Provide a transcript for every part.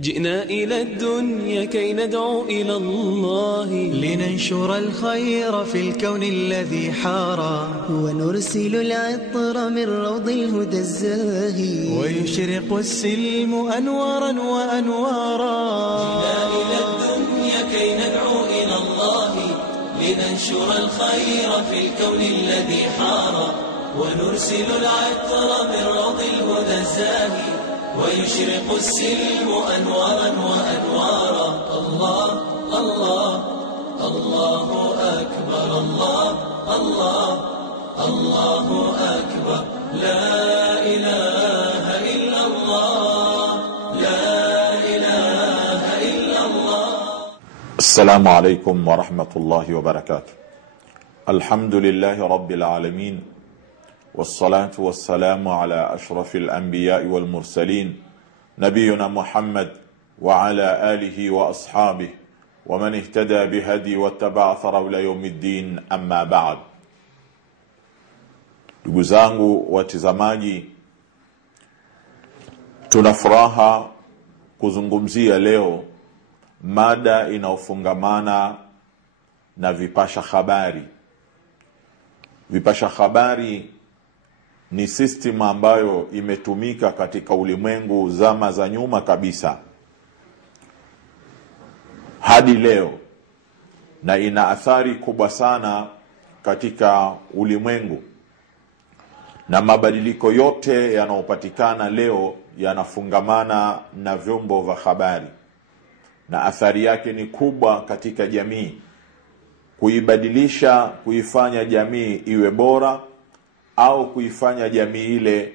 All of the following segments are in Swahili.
جئنا إلى الدنيا كي ندعو إلى الله، لننشر الخير في الكون الذي حارى، ونرسل العطر من روض الهدى الزاهي، ويشرق السلم أنوارا وأنوارا. جئنا إلى الدنيا كي ندعو إلى الله، لننشر الخير في الكون الذي حارى، ونرسل العطر من روض الهدى الزاهي، ويشرق السلم أنوارا وأنوارا. الله الله الله أكبر، الله الله الله أكبر، لا إله إلا الله، لا إله إلا الله. السلام عليكم ورحمة الله وبركاته. الحمد لله رب العالمين، والصلاة والسلام على أشرف الأنبياء والمرسلين، نبينا محمد وعلى آله وأصحابه ومن اهتدى بهدي واتبع أثره إلى يوم الدين. أما بعد. Ndugu zangu watazamaji, tunafuraha kuzungumzia leo mada inaofungamana na vipasha habari. Vipasha habari ni system ambayo imetumika katika ulimwengu zama za nyuma kabisa hadi leo, na ina athari kubwa sana katika ulimwengu, na mabadiliko yote yanayopatikana leo yanafungamana na vyombo vya habari, na athari yake ni kubwa katika jamii, kuibadilisha, kuifanya jamii iwe bora au kuifanya jamii ile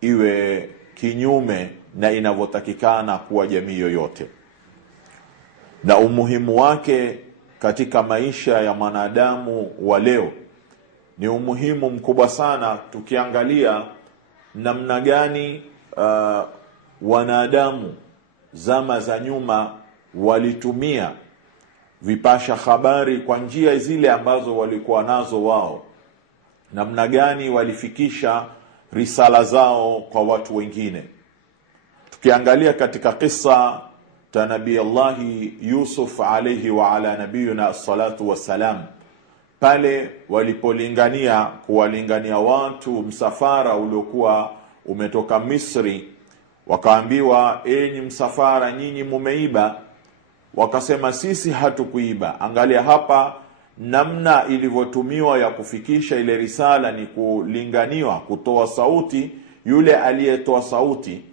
iwe kinyume na inavyotakikana kuwa jamii yoyote. Na umuhimu wake katika maisha ya mwanadamu wa leo ni umuhimu mkubwa sana, tukiangalia namna gani wanadamu zama za nyuma walitumia vipasha habari kwa njia zile ambazo walikuwa nazo wao, namna gani walifikisha risala zao kwa watu wengine. Tukiangalia katika kisa ta Nabii Allah Yusuf alayhi wa ala nabiyuna salatu wassalam, pale walipolingania kuwalingania watu msafara uliokuwa umetoka Misri, wakaambiwa, enyi msafara, nyinyi mumeiba. Wakasema, sisi hatukuiba. Angalia hapa namna ilivyotumiwa ya kufikisha ile risala, ni kulinganiwa, kutoa sauti yule aliyetoa sauti.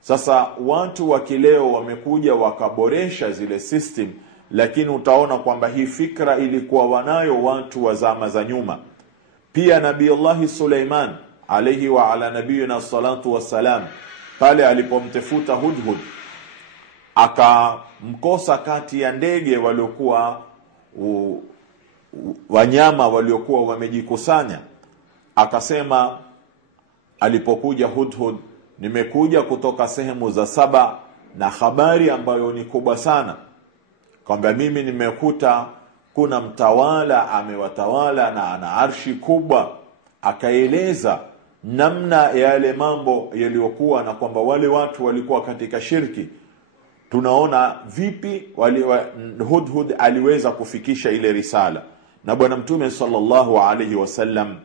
Sasa watu wa kileo wamekuja wakaboresha zile system, lakini utaona kwamba hii fikra ilikuwa wanayo watu wa zama za nyuma. Pia Nabii Allah Suleiman alayhi wa ala nabiyina salatu wassalam, pale alipomtafuta Hudhud, akamkosa kati ya ndege waliokuwa wanyama waliokuwa wamejikusanya. Akasema alipokuja Hudhud, nimekuja kutoka sehemu za Saba na habari ambayo ni kubwa sana, kwamba mimi nimekuta kuna mtawala amewatawala na ana arshi kubwa. Akaeleza namna yale mambo yaliokuwa, na kwamba wale watu walikuwa katika shirki. Tunaona vipi Hudhud aliweza kufikisha ile risala, na bwana mtume sallallahu alayhi wasallam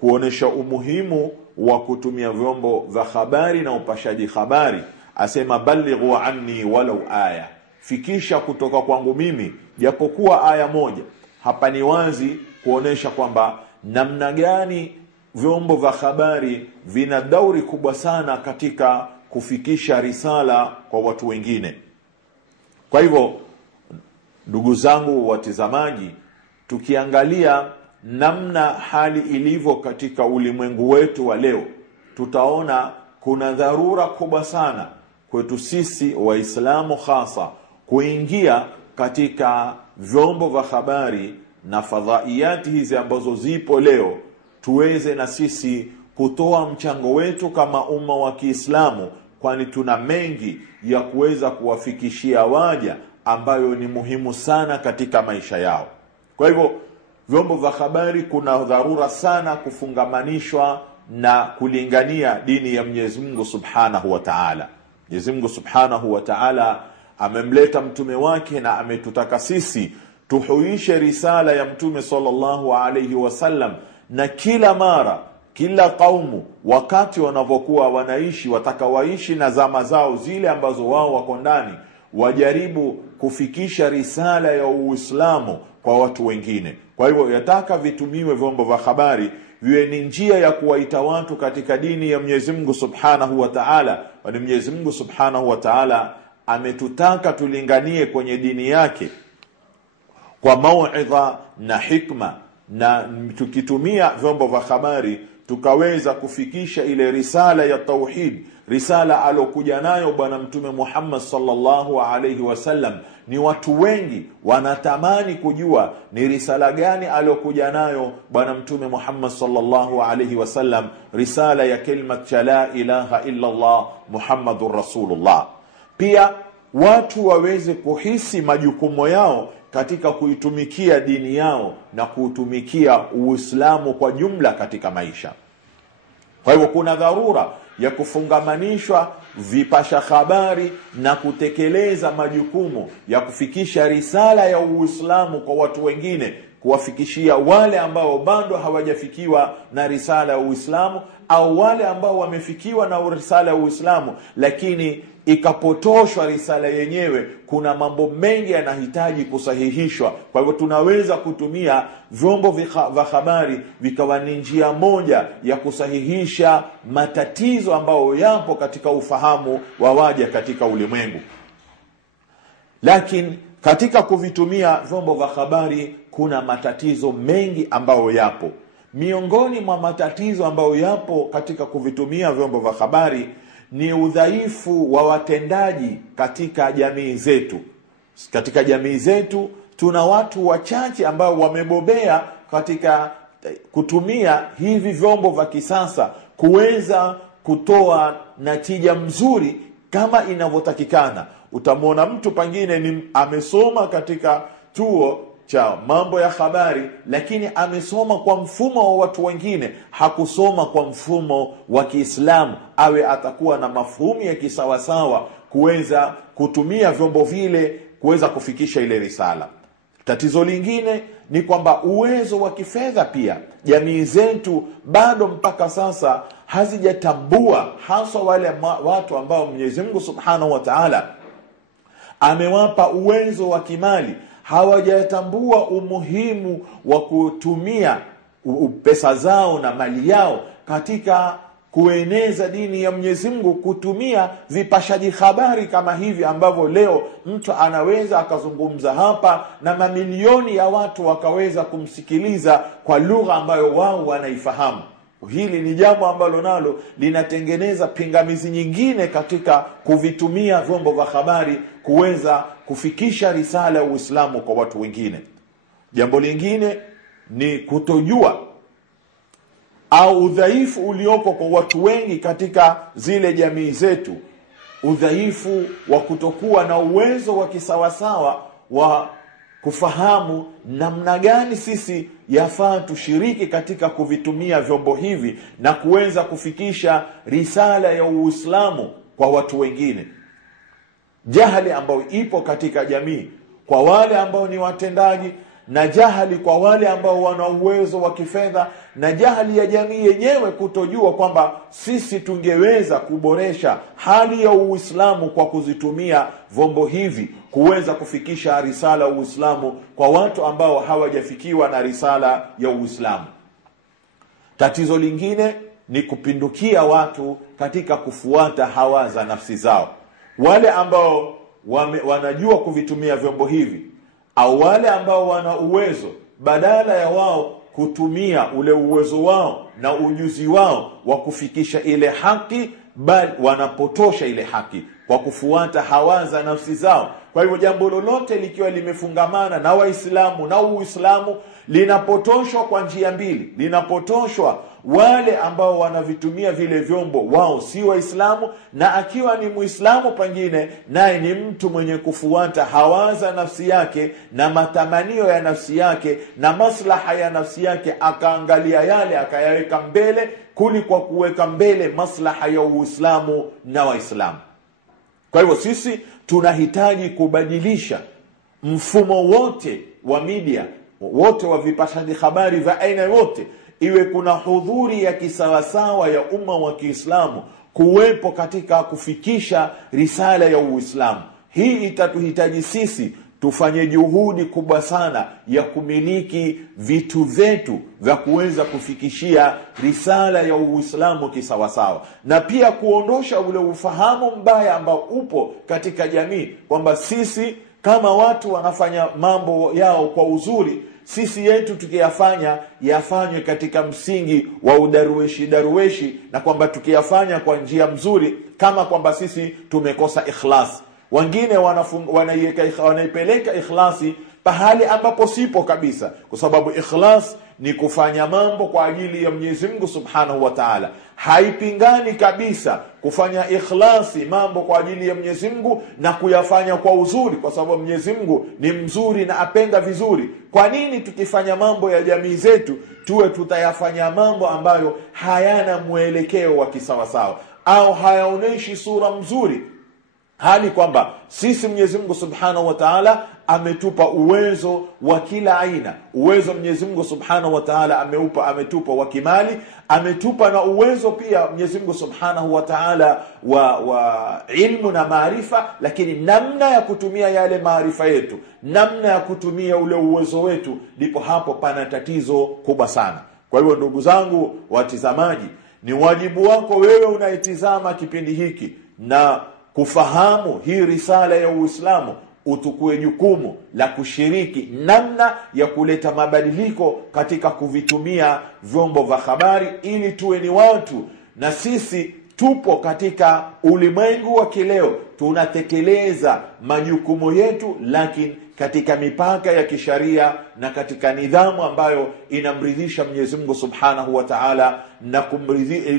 kuonesha umuhimu wa kutumia vyombo vya habari na upashaji habari, asema, balighu anni walau aya, fikisha kutoka kwangu mimi japokuwa aya moja. Hapa ni wazi kuonesha kwamba namna gani vyombo vya habari vina dauri kubwa sana katika kufikisha risala kwa watu wengine. Kwa hivyo ndugu zangu watazamaji, tukiangalia namna hali ilivyo katika ulimwengu wetu wa leo, tutaona kuna dharura kubwa sana kwetu sisi Waislamu hasa kuingia katika vyombo vya habari na fadhaiyati hizi ambazo zipo leo, tuweze na sisi kutoa mchango wetu kama umma wa Kiislamu, kwani tuna mengi ya kuweza kuwafikishia waja ambayo ni muhimu sana katika maisha yao. Kwa hivyo vyombo vya habari kuna dharura sana kufungamanishwa na kulingania dini ya Mwenyezi Mungu Subhanahu wa Ta'ala. Mwenyezi Mungu Subhanahu wa Ta'ala amemleta mtume wake na ametutaka sisi tuhuishe risala ya mtume sallallahu alayhi wasallam, na kila mara kila kaumu wakati wanapokuwa wanaishi watakawaishi na zama zao zile ambazo wao wako ndani, wajaribu kufikisha risala ya Uislamu kwa watu wengine. Kwa hivyo yataka vitumiwe vyombo vya habari viwe ni njia ya kuwaita watu katika dini ya Mwenyezi Mungu Subhanahu wa Ta'ala. Kwani Mwenyezi Mungu Subhanahu wa Ta'ala ametutaka tulinganie kwenye dini yake kwa mauidha na hikma, na tukitumia vyombo vya habari tukaweza kufikisha ile risala ya tauhid, risala alokuja nayo bwana mtume Muhammad sallallahu alayhi wasallam. Ni watu wengi wanatamani kujua ni risala gani alokuja nayo bwana mtume Muhammad sallallahu alayhi wasallam, risala ya kalimat la ilaha illa Allah Muhammadur Rasulullah. Pia watu waweze kuhisi majukumu yao katika kuitumikia dini yao na kuutumikia Uislamu kwa jumla katika maisha. Kwa hivyo kuna dharura ya kufungamanishwa vipasha habari na kutekeleza majukumu ya kufikisha risala ya Uislamu kwa watu wengine, kuwafikishia wale ambao bado hawajafikiwa na risala ya Uislamu, au wale ambao wamefikiwa na risala ya Uislamu lakini ikapotoshwa risala yenyewe. Kuna mambo mengi yanahitaji kusahihishwa. Kwa hivyo tunaweza kutumia vyombo vya habari vikawa ni njia moja ya kusahihisha matatizo ambayo yapo katika ufahamu wa waja katika ulimwengu. Lakini katika kuvitumia vyombo vya habari kuna matatizo mengi ambayo yapo. Miongoni mwa matatizo ambayo yapo katika kuvitumia vyombo vya habari ni udhaifu wa watendaji katika jamii zetu. Katika jamii zetu tuna watu wachache ambao wamebobea katika kutumia hivi vyombo vya kisasa kuweza kutoa natija mzuri kama inavyotakikana. Utamwona mtu pengine ni amesoma katika chuo cha mambo ya habari, lakini amesoma kwa mfumo wa watu wengine, hakusoma kwa mfumo wa Kiislamu. Awe atakuwa na mafuhumu ya kisawasawa kuweza kutumia vyombo vile kuweza kufikisha ile risala. Tatizo lingine ni kwamba uwezo wa kifedha pia jamii zetu bado mpaka sasa hazijatambua, hasa wale watu ambao Mwenyezi Mungu Subhanahu wa Ta'ala amewapa uwezo wa kimali, hawajatambua umuhimu wa kutumia pesa zao na mali yao katika kueneza dini ya Mwenyezi Mungu, kutumia vipashaji habari kama hivi ambavyo leo mtu anaweza akazungumza hapa na mamilioni ya watu wakaweza kumsikiliza kwa lugha ambayo wao wanaifahamu. Hili ni jambo ambalo nalo linatengeneza pingamizi nyingine katika kuvitumia vyombo vya habari kuweza kufikisha risala ya Uislamu kwa watu wengine. Jambo lingine ni kutojua au udhaifu ulioko kwa watu wengi katika zile jamii zetu, udhaifu wa kutokuwa na uwezo wa kisawasawa wa kufahamu namna gani sisi yafaa tushiriki katika kuvitumia vyombo hivi na kuweza kufikisha risala ya Uislamu kwa watu wengine. Jahali ambayo ipo katika jamii kwa wale ambao ni watendaji, na jahali kwa wale ambao wana uwezo wa kifedha, na jahali ya jamii yenyewe kutojua kwamba sisi tungeweza kuboresha hali ya Uislamu kwa kuzitumia vyombo hivi kuweza kufikisha risala ya Uislamu kwa watu ambao hawajafikiwa na risala ya Uislamu. Tatizo lingine ni kupindukia watu katika kufuata hawa za nafsi zao. Wale ambao wanajua kuvitumia vyombo hivi au wale ambao wana uwezo, badala ya wao kutumia ule uwezo wao na ujuzi wao wa kufikisha ile haki, bali wanapotosha ile haki kwa kufuata hawa za nafsi zao. Kwa hivyo jambo lolote likiwa limefungamana na Waislamu na Uislamu linapotoshwa kwa njia mbili. Linapotoshwa wale ambao wanavitumia vile vyombo, wao si Waislamu, na akiwa ni Muislamu pengine naye ni mtu mwenye kufuata hawa za nafsi yake na matamanio ya nafsi yake na maslaha ya nafsi yake, akaangalia yale akayaweka mbele kuliko kuweka mbele maslaha ya Uislamu na Waislamu. Kwa hivyo sisi tunahitaji kubadilisha mfumo wote wa media, wote wa vipashaji habari vya aina yote, iwe kuna hudhuri ya kisawasawa ya umma wa Kiislamu kuwepo katika kufikisha risala ya Uislamu. Hii itatuhitaji sisi tufanye juhudi kubwa sana ya kumiliki vitu vyetu vya kuweza kufikishia risala ya Uislamu kisawasawa, na pia kuondosha ule ufahamu mbaya ambao upo katika jamii kwamba sisi kama watu wanafanya mambo yao kwa uzuri, sisi yetu tukiyafanya yafanywe katika msingi wa darueshi, na kwamba tukiyafanya kwa njia mzuri kama kwamba sisi tumekosa ikhlas. Wengine wanaipeleka ikhlasi pahali ambapo sipo kabisa, kwa sababu ikhlas ni kufanya mambo kwa ajili ya Mwenyezi Mungu Subhanahu wa Ta'ala. Haipingani kabisa kufanya ikhlasi mambo kwa ajili ya Mwenyezi Mungu na kuyafanya kwa uzuri, kwa sababu Mwenyezi Mungu ni mzuri na apenda vizuri. Kwa nini tukifanya mambo ya jamii zetu tuwe tutayafanya mambo ambayo hayana mwelekeo wa kisawasawa au hayaoneshi sura mzuri, hali kwamba sisi Mwenyezi Mungu Subhanahu wa Ta'ala ametupa uwezo wa kila aina. Uwezo Mwenyezi Mungu Subhanahu wa Ta'ala ametupa wa kimali, ametupa na uwezo pia Mwenyezi Mungu Subhanahu wa Ta'ala wa ilmu na maarifa, lakini namna ya kutumia yale maarifa yetu, namna ya kutumia ule uwezo wetu, ndipo hapo pana tatizo kubwa sana. Kwa hiyo ndugu zangu watizamaji, ni wajibu wako wewe unaitizama kipindi hiki na kufahamu hii risala ya Uislamu, utukue jukumu la kushiriki namna ya kuleta mabadiliko katika kuvitumia vyombo vya habari, ili tuwe ni watu, na sisi tupo katika ulimwengu wa kileo, tunatekeleza majukumu yetu, lakini katika mipaka ya kisharia na katika nidhamu ambayo inamridhisha Mwenyezi Mungu Subhanahu wa Ta'ala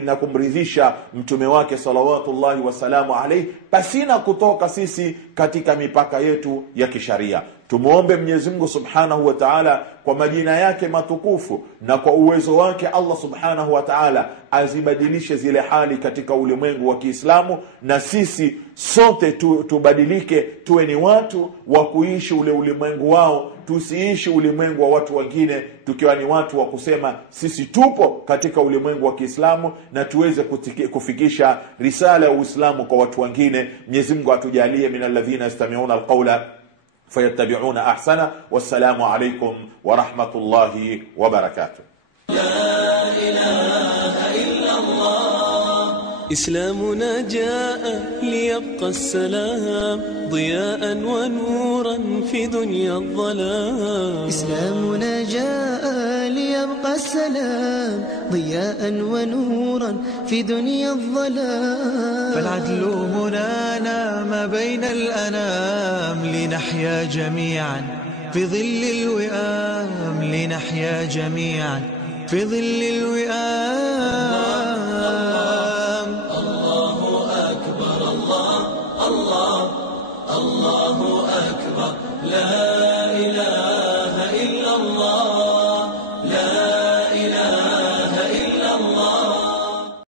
na kumridhisha mtume wake salawatullahi wasalamu alayhi, pasina kutoka sisi katika mipaka yetu ya kisharia. Tumuombe Mwenyezi Mungu Subhanahu wa Ta'ala kwa majina yake matukufu na kwa uwezo wake Allah Subhanahu wa Ta'ala azibadilishe zile hali katika ulimwengu wa Kiislamu, na sisi sote tubadilike, tuwe ni watu wa kuishi ule ulimwengu wao, tusiishi ulimwengu wa watu wengine, tukiwa ni watu wa kusema sisi tupo katika ulimwengu wa Kiislamu na tuweze kufikisha risala ya Uislamu kwa watu wengine. Mwenyezi Mungu atujalie minalladhina yastami'una alqawla فيتبعون أحسنه. والسلام عليكم ورحمة الله وبركاته. لا إله إلا الله. إسلامنا جاء ليبقى السلام ضياء ونورا في دنيا الظلام. إسلامنا جاء ليبقى السلام ضياء ونورا في دنيا الظلام. فالعدل هنا نام بين الأنام لنحيا جميعا في ظل الوئام، لنحيا جميعا في ظل الوئام. الله أكبر الله الله الله أكبر لا